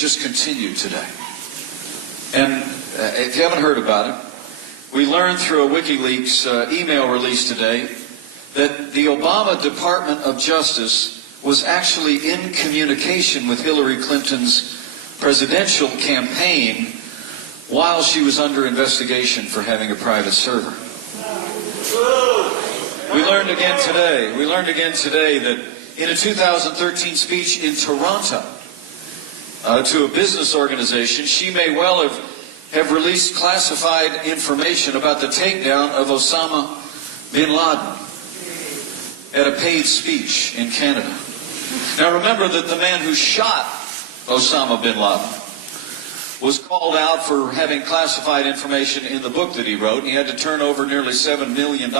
just continued today. And if you haven't heard about it, we learned through a WikiLeaks email release today that the Obama Department of Justice was actually in communication with Hillary Clinton's presidential campaign while she was under investigation for having a private server. We learned again today that in a 2013 speech in Toronto to a business organization, she may well have released classified information about the takedown of Osama bin Laden at a paid speech in Canada. Now remember that the man who shot Osama bin Laden was called out for having classified information in the book that he wrote, and he had to turn over nearly $7 million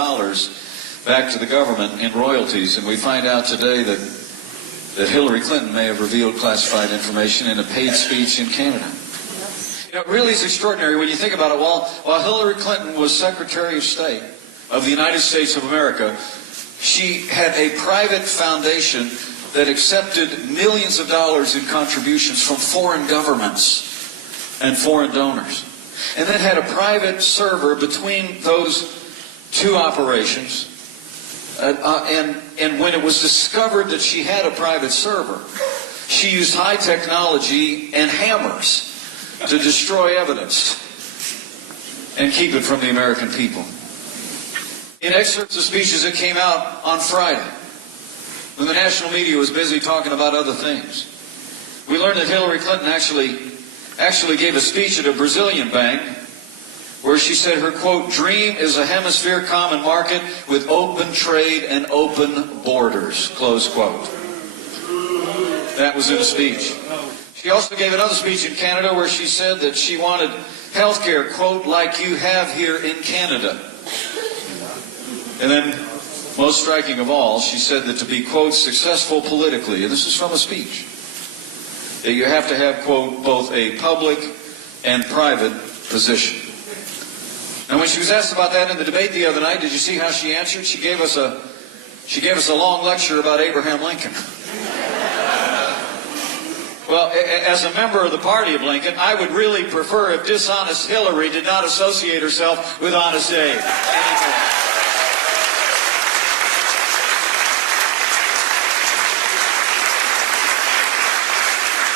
back to the government in royalties. And we find out today that Hillary Clinton may have revealed classified information in a paid speech in Canada. You know, it really is extraordinary when you think about it. While Hillary Clinton was Secretary of State of the United States of America, she had a private foundation that accepted millions of dollars in contributions from foreign governments and foreign donors, and then had a private server between those two operations. And when it was discovered that she had a private server, she used high technology and hammers to destroy evidence and keep it from the American people. In excerpts of speeches that came out on Friday, when the national media was busy talking about other things, we learned that Hillary Clinton actually gave a speech at a Brazilian bank where she said her, quote, dream is a hemisphere common market with open trade and open borders, close quote. That was in a speech. She also gave another speech in Canada where she said that she wanted health care, quote, like you have here in Canada. And then, most striking of all, she said that to be, quote, successful politically, and this is from a speech, that you have to have, quote, both a public and private position. And when she was asked about that in the debate the other night, did you see how she answered? She gave us a long lecture about Abraham Lincoln. Well, as a member of the party of Lincoln, I would really prefer if dishonest Hillary did not associate herself with honest Abe anymore.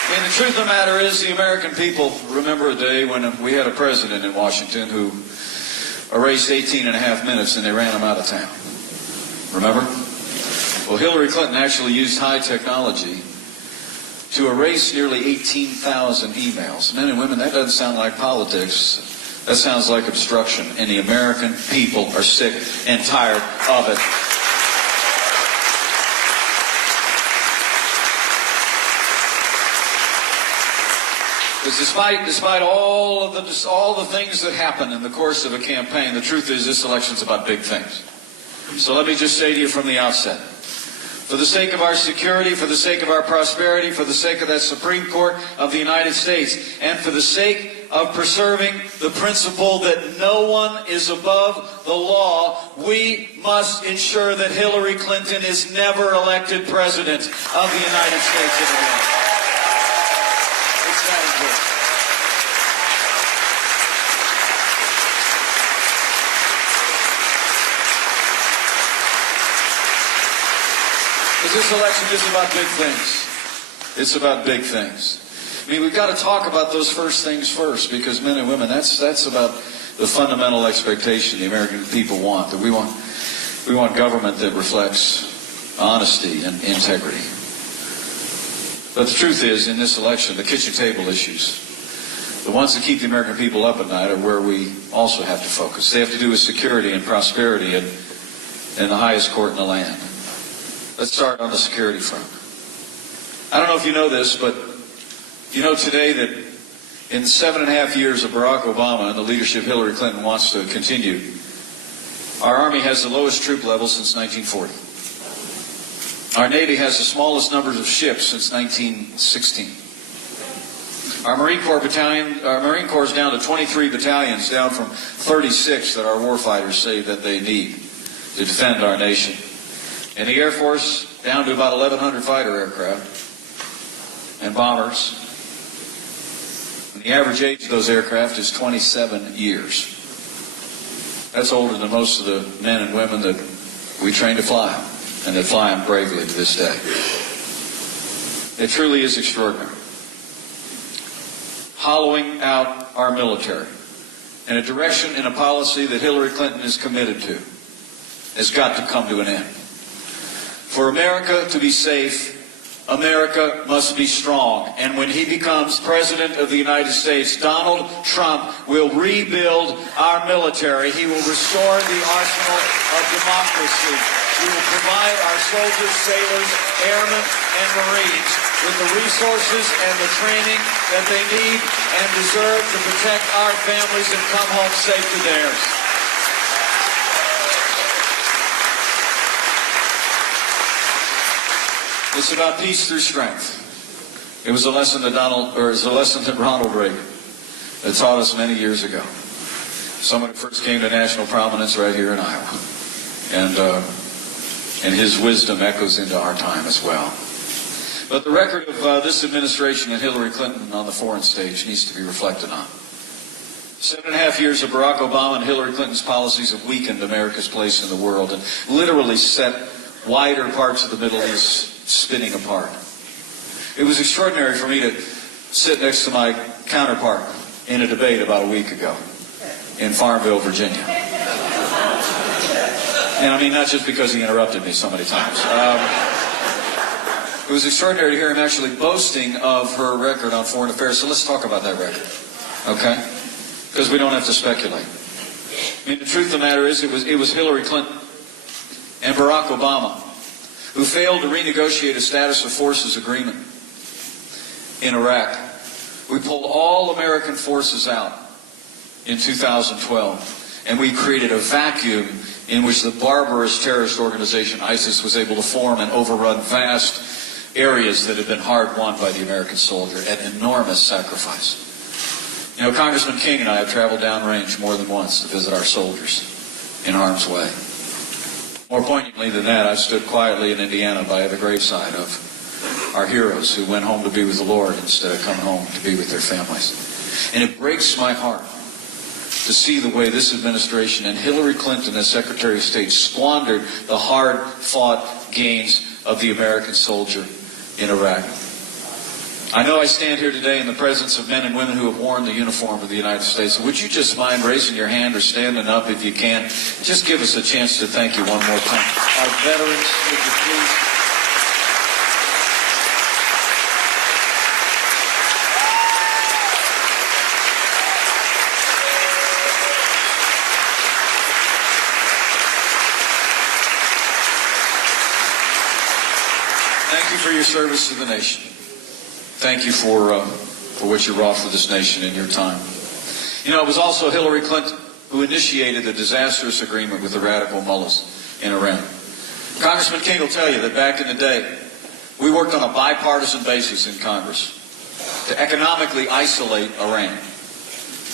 I mean, the truth of the matter is the American people remember a day when we had a president in Washington who erased 18.5 minutes and they ran him out of town. Remember? Well, Hillary Clinton actually used high technology to erase nearly 18,000 emails. Men and women, that doesn't sound like politics. That sounds like obstruction. And the American people are sick and tired of it. Because despite all the things that happen in the course of a campaign, the truth is this election's about big things. So let me just say to you from the outset, for the sake of our security, for the sake of our prosperity, for the sake of that Supreme Court of the United States, and for the sake of preserving the principle that no one is above the law, we must ensure that Hillary Clinton is never elected president of the United States of America. It's that important. Because this election is about big things. It's about big things. I mean, we've got to talk about those first things first, because men and women, that's about the fundamental expectation the American people want. That we want government that reflects honesty and integrity. But the truth is, in this election, the kitchen table issues, the ones that keep the American people up at night, are where we also have to focus. They have to do with security and prosperity and the highest court in the land. Let's start on the security front. I don't know if you know this, but you know today that in 7.5 years of Barack Obama and the leadership Hillary Clinton wants to continue, our Army has the lowest troop level since 1940. Our Navy has the smallest numbers of ships since 1916. Our Marine Corps is down to 23 battalions, down from 36 that our warfighters say that they need to defend our nation. And the Air Force down to about 1,100 fighter aircraft and bombers. And the average age of those aircraft is 27 years. That's older than most of the men and women that we train to fly them, and that fly them bravely to this day. It truly is extraordinary. Hollowing out our military in a direction and a policy that Hillary Clinton is committed to has got to come to an end. For America to be safe, America must be strong. And when he becomes President of the United States, Donald Trump will rebuild our military. He will restore the arsenal of democracy. He will provide our soldiers, sailors, airmen, and Marines with the resources and the training that they need and deserve to protect our families and come home safe to theirs. It's about peace through strength. It was a lesson that Ronald Reagan had taught us many years ago. Someone who first came to national prominence right here in Iowa. And his wisdom echoes into our time as well. But the record of this administration and Hillary Clinton on the foreign stage needs to be reflected on. 7.5 years of Barack Obama and Hillary Clinton's policies have weakened America's place in the world and literally set wider parts of the Middle East spinning apart. It was extraordinary for me to sit next to my counterpart in a debate about a week ago in Farmville, Virginia. And I mean, not just because he interrupted me so many times. It was extraordinary to hear him actually boasting of her record on foreign affairs. So let's talk about that record, okay? Because we don't have to speculate. I mean, the truth of the matter is, it was Hillary Clinton and Barack Obama who failed to renegotiate a status of forces agreement in Iraq. We pulled all American forces out in 2012, and we created a vacuum in which the barbarous terrorist organization ISIS was able to form and overrun vast areas that had been hard won by the American soldier at enormous sacrifice. You know, Congressman King and I have traveled downrange more than once to visit our soldiers in harm's way. More poignantly than that, I've stood quietly in Indiana by the graveside of our heroes who went home to be with the Lord instead of coming home to be with their families. And it breaks my heart to see the way this administration and Hillary Clinton as Secretary of State squandered the hard-fought gains of the American soldier in Iraq. I know I stand here today in the presence of men and women who have worn the uniform of the United States. Would you just mind raising your hand or standing up if you can? Just give us a chance to thank you one more time. Our veterans, would you please? Thank you for your service to the nation. Thank you for what you wrought for this nation in your time. You know, it was also Hillary Clinton who initiated the disastrous agreement with the radical mullahs in Iran. Congressman King will tell you that back in the day, we worked on a bipartisan basis in Congress to economically isolate Iran.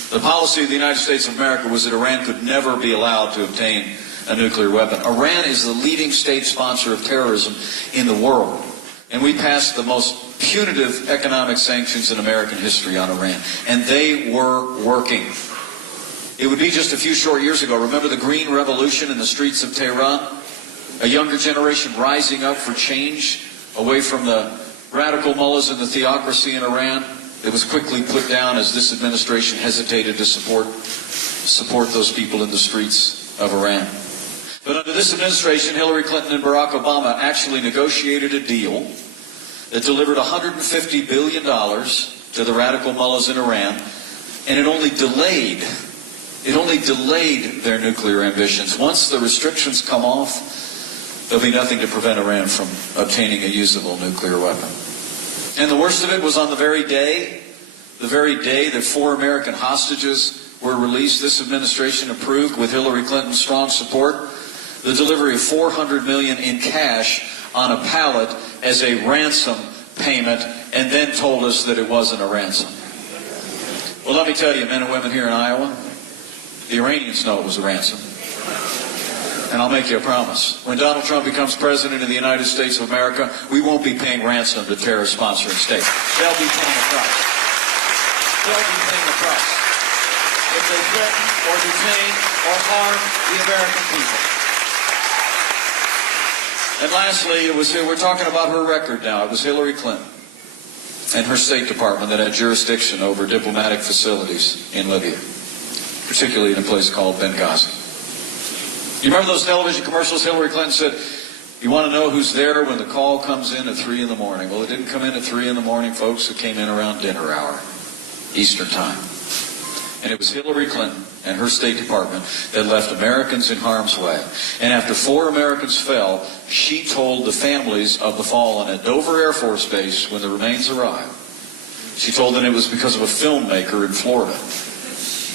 The policy of the United States of America was that Iran could never be allowed to obtain a nuclear weapon. Iran is the leading state sponsor of terrorism in the world. And we passed the most punitive economic sanctions in American history on Iran. And they were working. It would be just a few short years ago. Remember the Green Revolution in the streets of Tehran? A younger generation rising up for change away from the radical mullahs and the theocracy in Iran. It was quickly put down as this administration hesitated to support those people in the streets of Iran. But under this administration, Hillary Clinton and Barack Obama actually negotiated a deal that delivered $150 billion to the radical mullahs in Iran, and it only delayed their nuclear ambitions. Once the restrictions come off, there'll be nothing to prevent Iran from obtaining a usable nuclear weapon. And the worst of it was on the very day that 4 American hostages were released, this administration approved, with Hillary Clinton's strong support, the delivery of $400 million in cash on a pallet as a ransom payment, and then told us that it wasn't a ransom. Well, let me tell you, men and women here in Iowa, the Iranians know it was a ransom. And I'll make you a promise. When Donald Trump becomes President of the United States of America, we won't be paying ransom to terrorist sponsoring states. They'll be paying a price. they'll be paying the price if they threaten or detain or harm the American people. And lastly, we're talking about her record now. It was Hillary Clinton and her State Department that had jurisdiction over diplomatic facilities in Libya, particularly in a place called Benghazi. You remember those television commercials? Hillary Clinton said, you want to know who's there when the call comes in at 3 in the morning. Well, it didn't come in at 3 in the morning, folks. It came in around dinner hour, Eastern time. And it was Hillary Clinton and her State Department that left Americans in harm's way. And after 4 Americans fell, she told the families of the fallen at Dover Air Force Base when the remains arrived, she told them it was because of a filmmaker in Florida.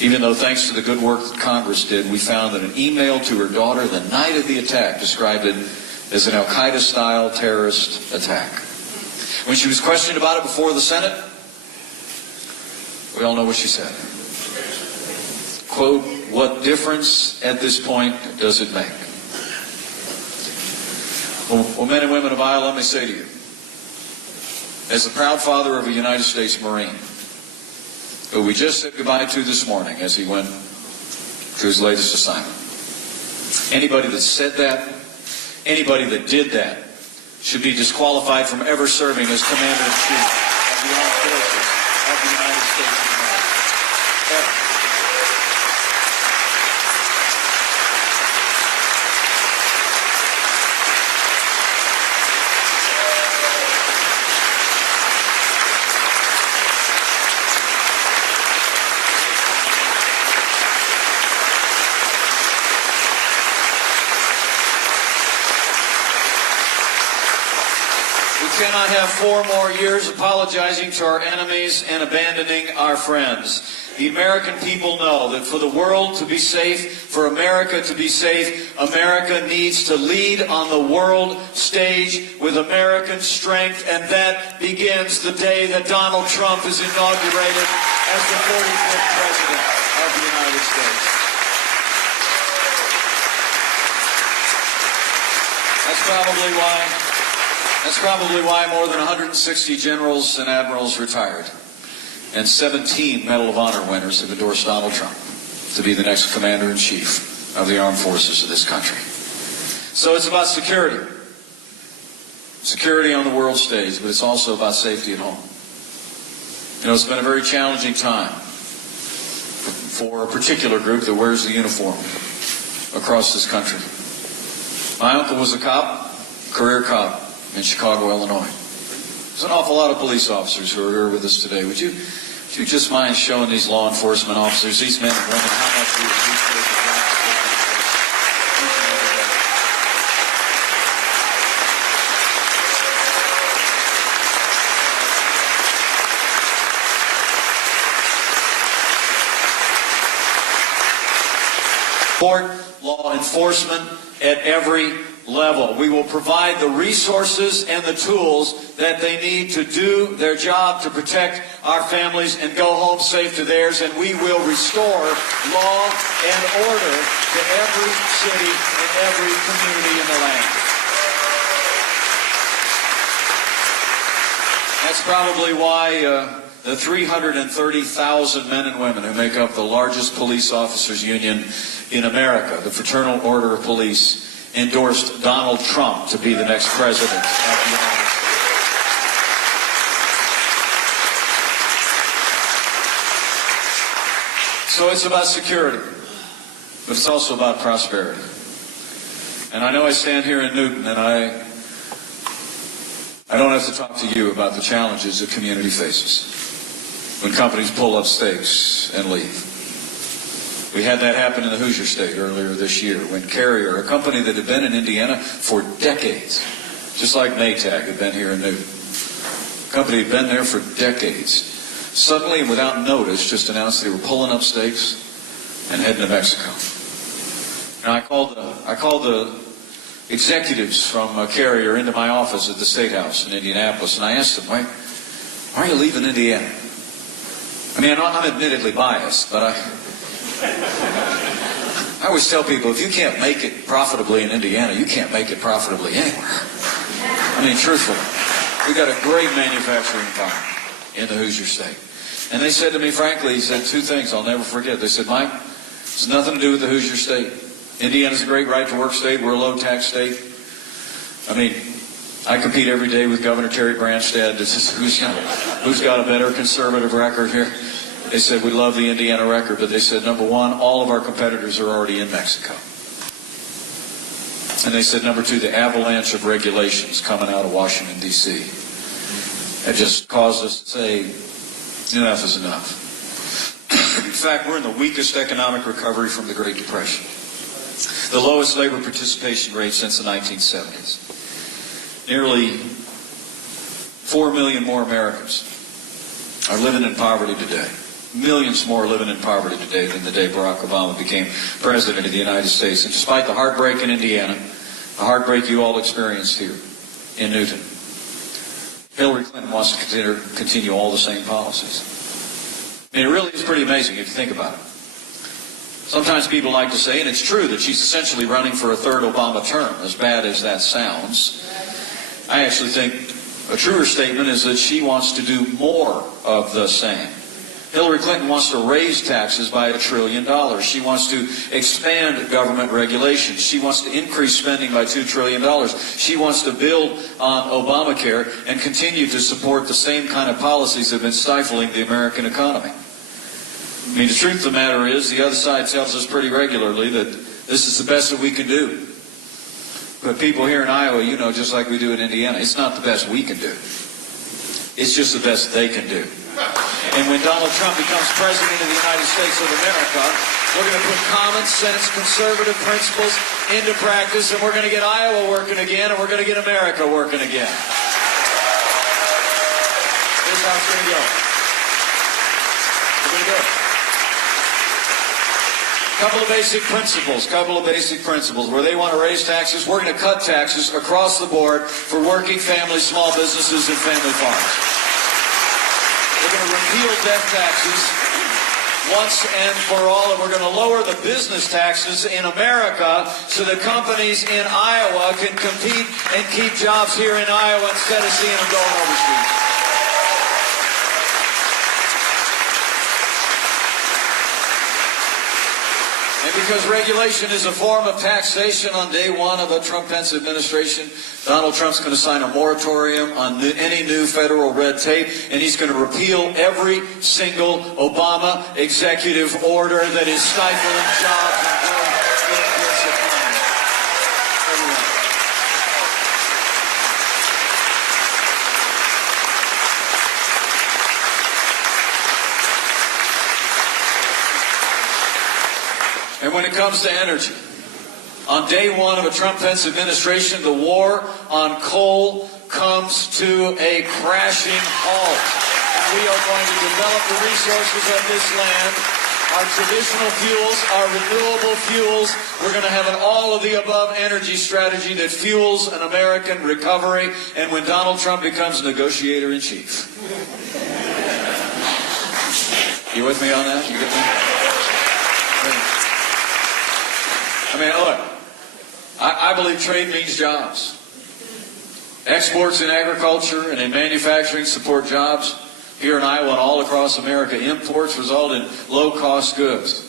Even though, thanks to the good work that Congress did, we found that an email to her daughter the night of the attack described it as an Al-Qaeda-style terrorist attack. When she was questioned about it before the Senate, we all know what she said. Quote, what difference at this point does it make? Well, men and women of Iowa, let me say to you, as the proud father of a United States Marine, who we just said goodbye to this morning as he went to his latest assignment, anybody that said that, anybody that did that, should be disqualified from ever serving as Commander-in-Chief of the Armed Forces of the United States of America. Ever. We cannot have 4 more years apologizing to our enemies and abandoning our friends. The American people know that for the world to be safe, for America to be safe, America needs to lead on the world stage with American strength, and that begins the day that Donald Trump is inaugurated as the 45th President of the United States. That's probably why more than 160 generals and admirals retired, and 17 Medal of Honor winners have endorsed Donald Trump to be the next Commander-in-Chief of the Armed Forces of this country. So it's about security. Security on the world stage, but it's also about safety at home. You know, it's been a very challenging time for a particular group that wears the uniform across this country. My uncle was a cop, career cop, in Chicago, Illinois. There's an awful lot of police officers who are here with us today. Would you just mind showing these law enforcement officers, these men and women, how much we appreciate the job that they do? Support law enforcement at every level. We will provide the resources and the tools that they need to do their job to protect our families and go home safe to theirs, and we will restore law and order to every city and every community in the land. That's probably why the 330,000 men and women who make up the largest police officers union in America, the Fraternal Order of Police, endorsed Donald Trump to be the next president of the United States. So it's about security, but it's also about prosperity. And I know I stand here in Newton, and I don't have to talk to you about the challenges the community faces when companies pull up stakes and leave. We had that happen in the Hoosier State earlier this year when Carrier, a company that had been in Indiana for decades, just like Maytag had been here in Newton, a company had been there for decades, suddenly and without notice just announced they were pulling up stakes and heading to Mexico. And I called the executives from Carrier into my office at the State House in Indianapolis, and I asked them, why are you leaving Indiana? I mean, I'm admittedly biased, but I always tell people, if you can't make it profitably in Indiana, you can't make it profitably anywhere. I mean, truthfully, we've got a great manufacturing environment in the Hoosier State. And they said to me, frankly, he said two things I'll never forget. They said, Mike, it's nothing to do with the Hoosier state. Indiana's a great right-to-work state. We're a low-tax state. I mean, I compete every day with Governor Terry Branstad. This is who's got a better conservative record here. They said, we love the Indiana record, but they said, number one, all of our competitors are already in Mexico. And they said, number two, the avalanche of regulations coming out of Washington, D.C. It just caused us to say, enough is enough. In fact, we're in the weakest economic recovery from the Great Depression. The lowest labor participation rate since the 1970s. Nearly 4 million more Americans are living in poverty today. Millions more living in poverty today than the day Barack Obama became president of the United States. And despite the heartbreak in Indiana, the heartbreak you all experienced here in Newton, Hillary Clinton wants to continue all the same policies. I mean, it really is pretty amazing if you think about it. Sometimes people like to say, and it's true, that she's essentially running for a third Obama term, as bad as that sounds. I actually think a truer statement is that she wants to do more of the same. Hillary Clinton wants to raise taxes by $1 trillion. She wants to expand government regulations. She wants to increase spending by $2 trillion. She wants to build on Obamacare and continue to support the same kind of policies that have been stifling the American economy. I mean, the truth of the matter is, the other side tells us pretty regularly that this is the best that we can do. But people here in Iowa, you know, just like we do in Indiana, it's not the best we can do. It's just the best they can do. And when Donald Trump becomes president of the United States of America, we're going to put common sense, conservative principles into practice, and we're going to get Iowa working again, and we're going to get America working again. Here's how it's going to go. We're going to do it. Couple of basic principles. Where they want to raise taxes, we're going to cut taxes across the board for working families, small businesses, and family farms. We're going to repeal death taxes once and for all, and we're going to lower the business taxes in America so that companies in Iowa can compete and keep jobs here in Iowa instead of seeing them going overseas. And because regulation is a form of taxation, on day one of the Trump-Pence administration, Donald Trump's going to sign a moratorium on any new federal red tape, and he's going to repeal every single Obama executive order that is stifling jobs and growth in this economy. Everyone. And when it comes to energy, on day one of a Trump-Pence administration, the war on coal comes to a crashing halt. And we are going to develop the resources of this land, our traditional fuels, our renewable fuels. We're going to have an all-of-the-above energy strategy that fuels an American recovery. And when Donald Trump becomes negotiator-in-chief. You with me on that? You get me? I mean, look, I believe trade means jobs. Exports in agriculture and in manufacturing support jobs here in Iowa and all across America. Imports result in low-cost goods.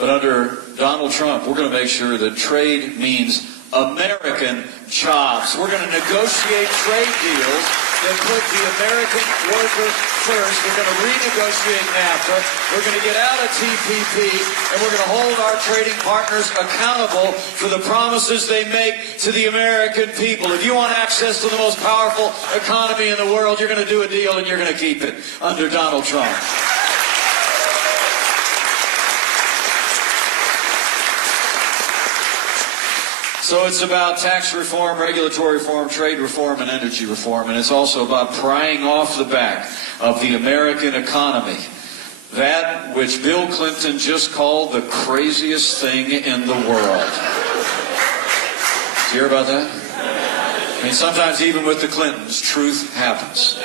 But under Donald Trump, we're going to make sure that trade means American jobs. We're going to negotiate trade deals that put the American worker first. We're going to renegotiate NAFTA. We're going to get out of TPP, and we're going to hold our trading partners accountable for the promises they make to the American people. If you want access to the most powerful economy in the world, you're going to do a deal, and you're going to keep it under Donald Trump. So it's about tax reform, regulatory reform, trade reform, and energy reform. And it's also about prying off the back of the American economy. That which Bill Clinton just called the craziest thing in the world. Did you hear about that? I mean, sometimes even with the Clintons, truth happens.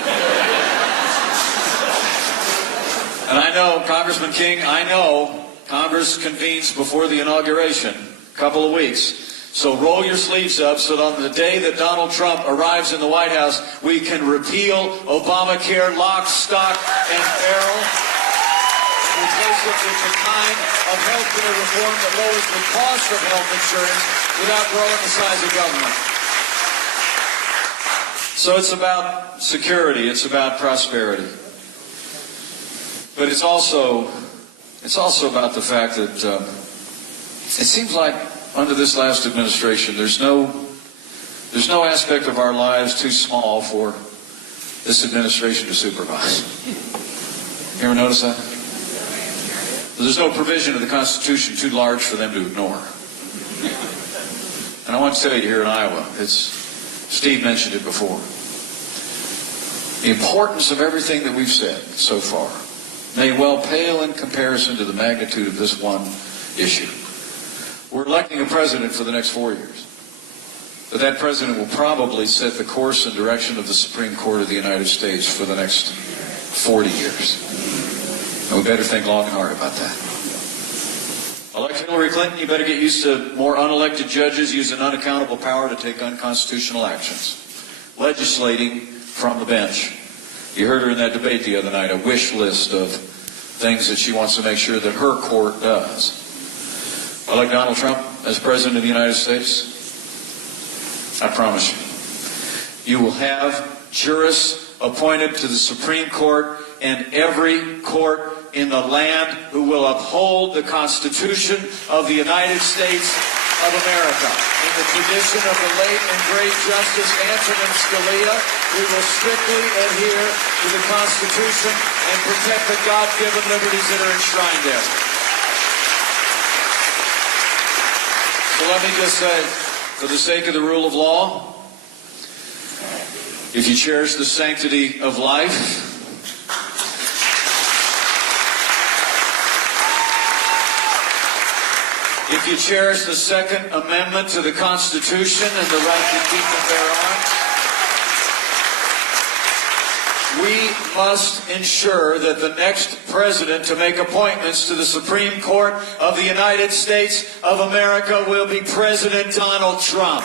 And I know, Congressman King, I know Congress convenes before the inauguration, a couple of weeks. So roll your sleeves up so that on the day that Donald Trump arrives in the White House, we can repeal Obamacare lock, stock, and barrel, and replace it with the kind of health care reform that lowers the cost of health insurance without growing the size of government. So it's about security, it's about prosperity. But it's also about the fact that it seems like under this last administration, there's no aspect of our lives too small for this administration to supervise. You ever notice that? There's no provision of the Constitution too large for them to ignore. And I want to tell you here in Iowa, Steve mentioned it before. The importance of everything that we've said so far may well pale in comparison to the magnitude of this one issue. We're electing a president for the next 4 years. But that president will probably set the course and direction of the Supreme Court of the United States for the next 40 years. And we better think long and hard about that. Elect Hillary Clinton, you better get used to more unelected judges using unaccountable power to take unconstitutional actions. Legislating from the bench. You heard her in that debate the other night, a wish list of things that she wants to make sure that her court does. Elect Donald Trump as President of the United States, I promise you, you will have jurists appointed to the Supreme Court and every court in the land who will uphold the Constitution of the United States of America. In the tradition of the late and great Justice Antonin Scalia, we will strictly adhere to the Constitution and protect the God-given liberties that are enshrined there. So let me just say, for the sake of the rule of law, if you cherish the sanctity of life, if you cherish the Second Amendment to the Constitution and the right to keep and bear arms, we must ensure that the next president to make appointments to the Supreme Court of the United States of America will be President Donald Trump.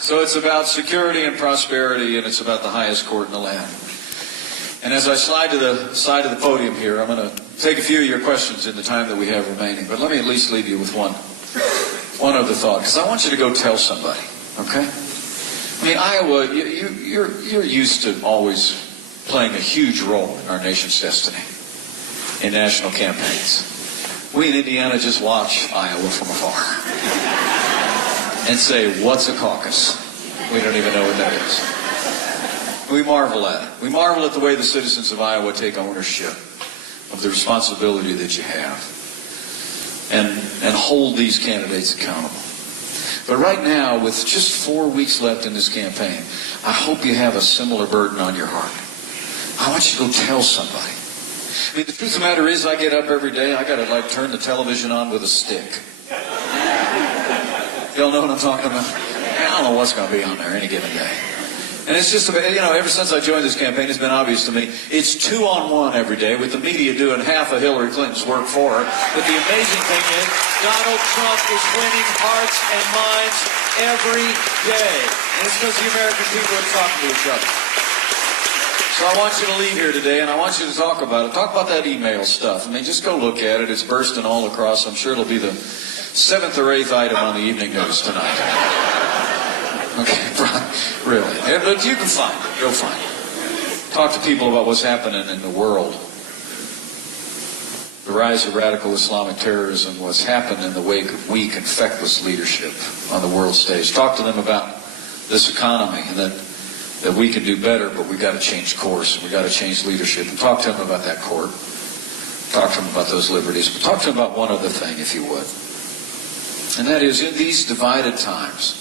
So it's about security and prosperity, and it's about the highest court in the land. And as I slide to the side of the podium here, I'm going to take a few of your questions in the time that we have remaining. But let me at least leave you with one other thought, because I want you to go tell somebody, okay? I mean, Iowa, you're used to always playing a huge role in our nation's destiny in national campaigns. We in Indiana just watch Iowa from afar and say, what's a caucus? We don't even know what that is. We marvel at it. We marvel at the way the citizens of Iowa take ownership of the responsibility that you have and hold these candidates accountable. But right now, with just 4 weeks left in this campaign, I hope you have a similar burden on your heart. I want you to go tell somebody. I mean, the truth of the matter is, I get up every day, I got to turn the television on with a stick. Y'all know what I'm talking about? I don't know what's going to be on there any given day. And it's just, ever since I joined this campaign, it's been obvious to me, it's 2-on-1 every day, with the media doing half of Hillary Clinton's work for her. But the amazing thing is, Donald Trump is winning hearts and minds every day. And it's because the American people are talking to each other. So I want you to leave here today, and I want you to talk about it. Talk about that email stuff. I mean, just go look at it. It's bursting all across. I'm sure it'll be the 7th or 8th item on the evening news tonight. Okay, really. But you can find it. Go find it. Talk to people about what's happening in the world. The rise of radical Islamic terrorism, what's happened in the wake of weak and feckless leadership on the world stage. Talk to them about this economy and that we can do better, but we've got to change course. We've got to change leadership. And talk to them about that court. Talk to them about those liberties. But talk to them about one other thing, if you would. And that is, in these divided times,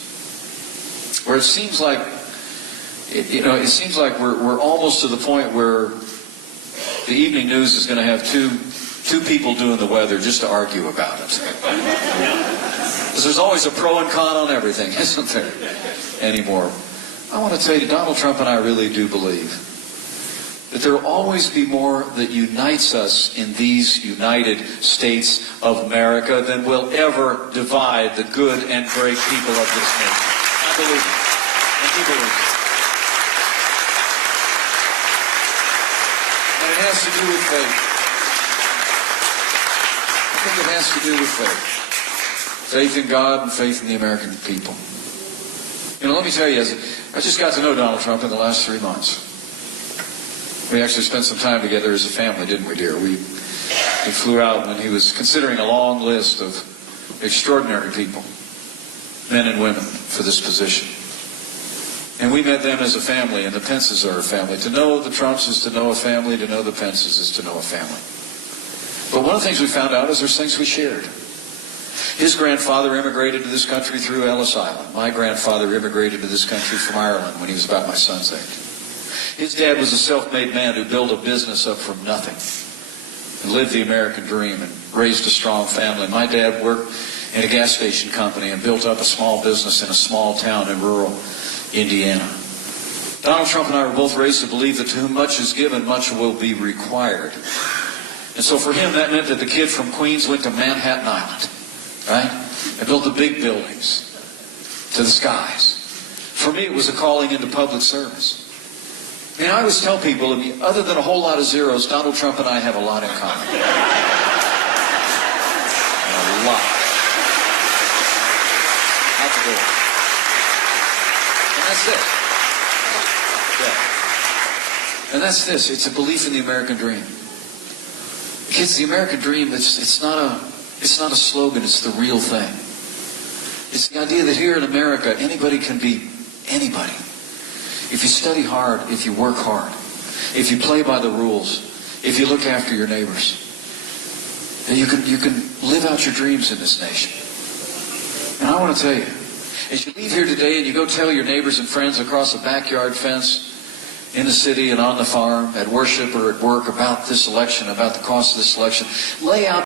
where it seems like, we're almost to the point where the evening news is going to have two two people doing the weather just to argue about it. Because there's always a pro and con on everything, isn't there, anymore? I want to tell you, Donald Trump and I really do believe that there will always be more that unites us in these United States of America than will ever divide the good and great people of this nation. I believe it. And he believes it. And it has to do with faith. I think it has to do with faith. Faith in God and faith in the American people. You know, let me tell you, I just got to know Donald Trump in the last 3 months. We actually spent some time together as a family, didn't we, dear? We flew out when he was considering a long list of extraordinary people, men and women, for this position. And we met them as a family, and the Pences are a family. To know the Trumps is to know a family, to know the Pences is to know a family. But one of the things we found out is there's things we shared. His grandfather immigrated to this country through Ellis Island. My grandfather immigrated to this country from Ireland when he was about my son's age. His dad was a self-made man who built a business up from nothing and lived the American dream and raised a strong family. My dad worked in a gas station company and built up a small business in a small town in rural Indiana. Donald Trump and I were both raised to believe that to whom much is given, much will be required. And so for him, that meant that the kid from Queens went to Manhattan Island, right? And built the big buildings to the skies. For me, it was a calling into public service. I mean, I always tell people, other than a whole lot of zeros, Donald Trump and I have a lot in common. A lot. Out the door. And that's this. Yeah. And that's this. It's a belief in the American dream. Kids, the American dream, it's not a slogan, it's the real thing. It's the idea that here in America, anybody can be anybody. If you study hard, if you work hard, if you play by the rules, if you look after your neighbors, then you can live out your dreams in this nation. And I want to tell you, as you leave here today and you go tell your neighbors and friends across a backyard fence, in the city and on the farm, at worship or at work about this election, about the cost of this election, lay out